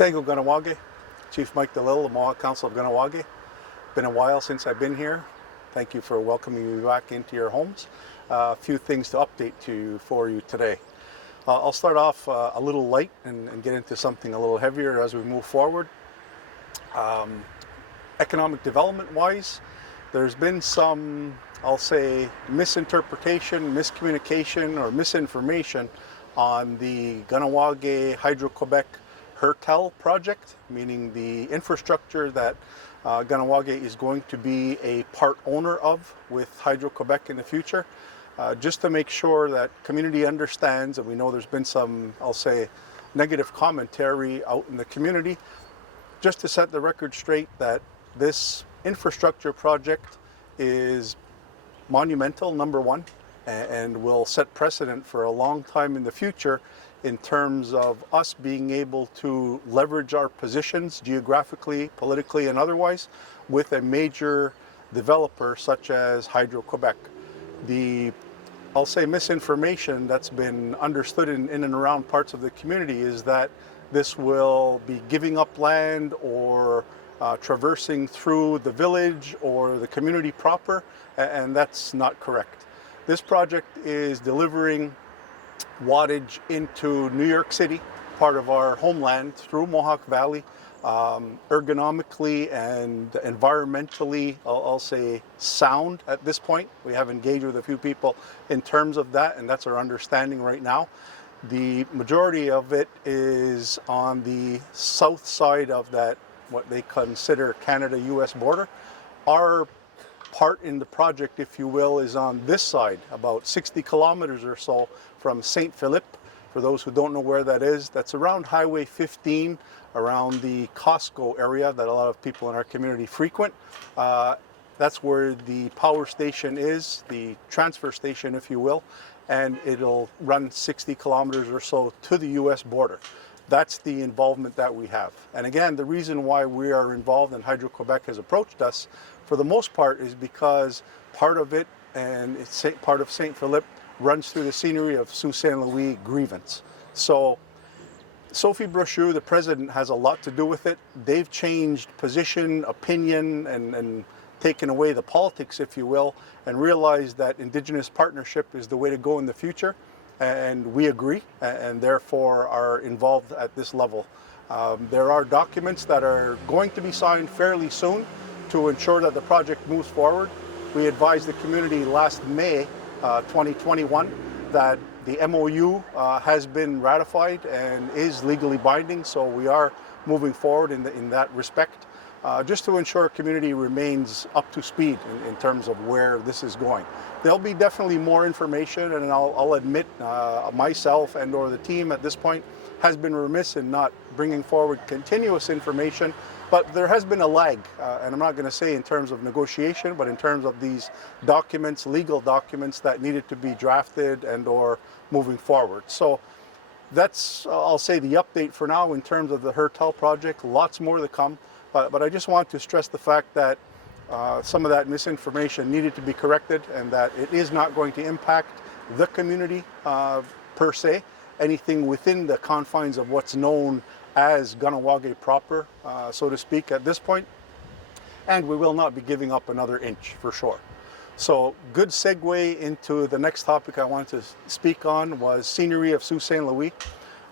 Sego Kahnawake, Chief Mike Delisle, the Mohawk Council of Kahnawake. Been a while since I've been here. Thank you for welcoming me back into your homes. A few things to update for you today. I'll start off a little light and get into something a little heavier as we move forward. Economic development wise, there's been some, I'll say, misinterpretation, miscommunication, or misinformation on the Kahnawake Hydro-Québec Hertel project, meaning the infrastructure that Kahnawake is going to be a part owner of with Hydro-Québec in the future. Just to make sure that community understands, and we know there's been some, I'll say, negative commentary out in the community, just to set the record straight that this infrastructure project is monumental, number one, and will set precedent for a long time in the future in terms of us being able to leverage our positions geographically, politically, and otherwise with a major developer such as Hydro-Québec. The, I'll say, misinformation that's been understood in and around parts of the community is that this will be giving up land or traversing through the village or the community proper, and that's not correct. This project is delivering wattage into New York City, part of our homeland, through Mohawk Valley, ergonomically and environmentally, I'll say, sound at this point. We have engaged with a few people in terms of that, and that's our understanding right now. The majority of it is on the south side of that, what they consider Canada-US border. Our part in the project, if you will, is on this side, about 60 kilometers or so from St. Philip. For those who don't know where that is, that's around Highway 15, around the Costco area that a lot of people in our community frequent. That's where the power station is, the transfer station, if you will, and it'll run 60 kilometers or so to the US border. That's the involvement that we have. And again, the reason why we are involved and Hydro-Québec has approached us, for the most part, is because part of it, and it's part of St. Philip, runs through the scenery of Sault Ste. Louis grievance. So Sophie Brochu, the president, has a lot to do with it. They've changed position, opinion, and taken away the politics, if you will, and realized that Indigenous partnership is the way to go in the future. And we agree, and therefore are involved at this level. There are documents that are going to be signed fairly soon to ensure that the project moves forward. We advised the community last May 2021 that the MOU has been ratified and is legally binding, so we are moving forward in that respect, just to ensure community remains up to speed in terms of where this is going. There'll be definitely more information, and I'll admit myself and or the team at this point has been remiss in not bringing forward continuous information, but there has been a lag, and I'm not going to say in terms of negotiation, but in terms of these documents, legal documents that needed to be drafted and or moving forward. So that's, I'll say, the update for now in terms of the Hertel project. Lots more to come, but I just want to stress the fact that some of that misinformation needed to be corrected, and that it is not going to impact the community per se, anything within the confines of what's known as Kahnawake proper, so to speak, at this point. And we will not be giving up another inch, for sure. So, good segue into the next topic I wanted to speak on was scenery of Sault Ste. Louis.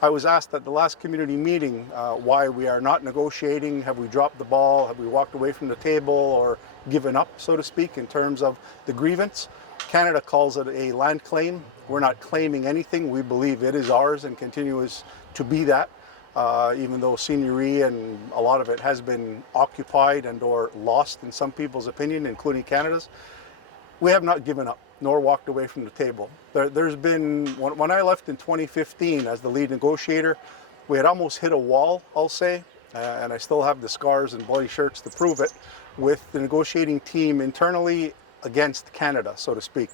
I was asked at the last community meeting why we are not negotiating. Have we dropped the ball? Have we walked away from the table or given up, so to speak, in terms of the grievance? Canada calls it a land claim. We're not claiming anything. We believe it is ours and continues to be that, even though scenery and a lot of it has been occupied and or lost in some people's opinion, including Canada's. We have not given up nor walked away from the table. There's been, when I left in 2015 as the lead negotiator, we had almost hit a wall, I'll say, and I still have the scars and bloody shirts to prove it, with the negotiating team internally against Canada, so to speak.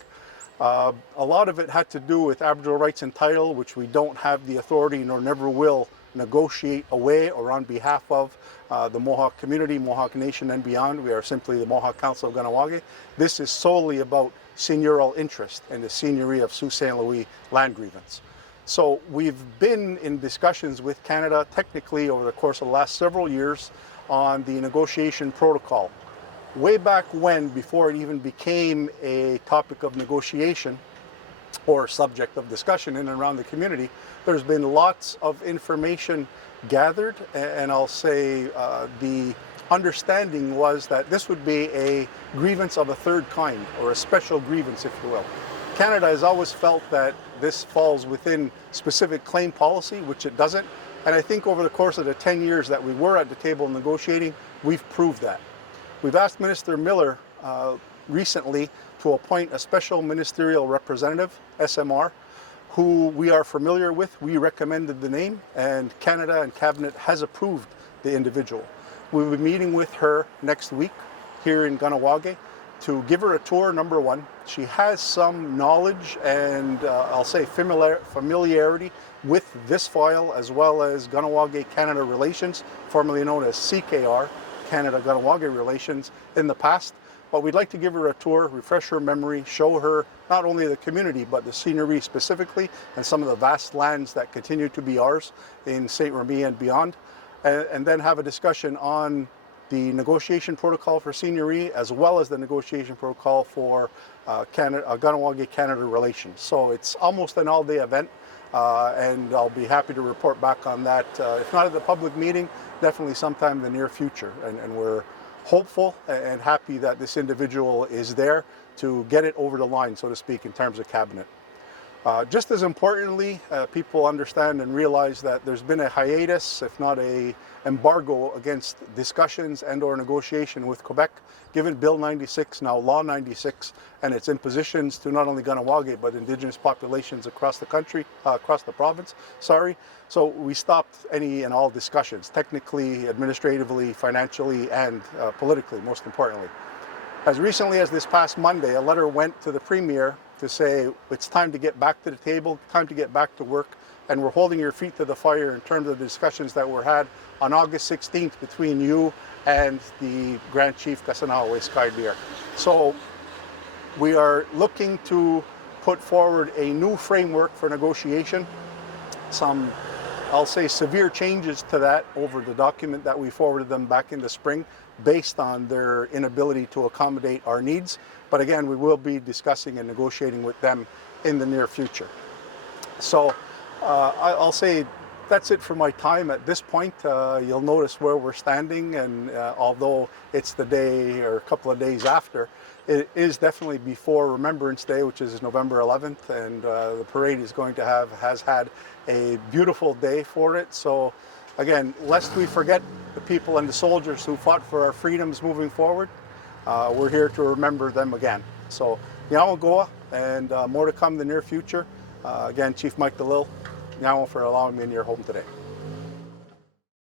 A lot of it had to do with Aboriginal rights and title, which we don't have the authority nor never will negotiate away or on behalf of the Mohawk community, Mohawk Nation and beyond. We are simply the Mohawk Council of Kahnawake. This is solely about seigneurial interest and the seigneury of Sault Ste. Louis land grievance. So we've been in discussions with Canada technically over the course of the last several years on the negotiation protocol. Way back when, before it even became a topic of negotiation or subject of discussion in and around the community, there's been lots of information gathered, and I'll say the understanding was that this would be a grievance of a third kind, or a special grievance, if you will. Canada has always felt that this falls within specific claim policy, which it doesn't, and I think over the course of the 10 years that we were at the table negotiating, we've proved that. We've asked Minister Miller recently to appoint a special ministerial representative, SMR, who we are familiar with. We recommended the name, and Canada and Cabinet has approved the individual. We'll be meeting with her next week here in Kahnawake to give her a tour, number one. She has some knowledge and I'll say familiarity with this file, as well as Kahnawake-Canada Relations, formerly known as CKR, Canada-Kahnawake Relations, in the past. But we'd like to give her a tour, refresh her memory, show her not only the community, but the scenery specifically, and some of the vast lands that continue to be ours in St. Remy and beyond, and then have a discussion on the negotiation protocol for seniority, as well as the negotiation protocol for Kahnawake-Canada Relations. So it's almost an all-day event, and I'll be happy to report back on that, if not at the public meeting, definitely sometime in the near future. And we're hopeful and happy that this individual is there to get it over the line, so to speak, in terms of Cabinet. Just as importantly, people understand and realize that there's been a hiatus, if not a embargo, against discussions and or negotiation with Quebec, given Bill 96, now Law 96, and its impositions to not only Kahnawake, but Indigenous populations across the country, across the province, sorry. So we stopped any and all discussions, technically, administratively, financially, and politically, most importantly. As recently as this past Monday, a letter went to the Premier to say it's time to get back to the table, time to get back to work, and we're holding your feet to the fire in terms of the discussions that were had on August 16th between you and the Grand Chief Ratsénhaienhs Mike Delisle. So we are looking to put forward a new framework for negotiation, some, I'll say, severe changes to that over the document that we forwarded them back in the spring, based on their inability to accommodate our needs. But again, we will be discussing and negotiating with them in the near future. So I'll say that's it for my time at this point. You'll notice where we're standing, and although it's the day or a couple of days after, it is definitely before Remembrance Day, which is November 11th, and the parade is going to has had a beautiful day for it. So again, lest we forget the people and the soldiers who fought for our freedoms moving forward, we're here to remember them again. So, Nyawa Goa, and more to come in the near future. Again, Chief Mike Delisle, Nyawa, for allowing me in your home today.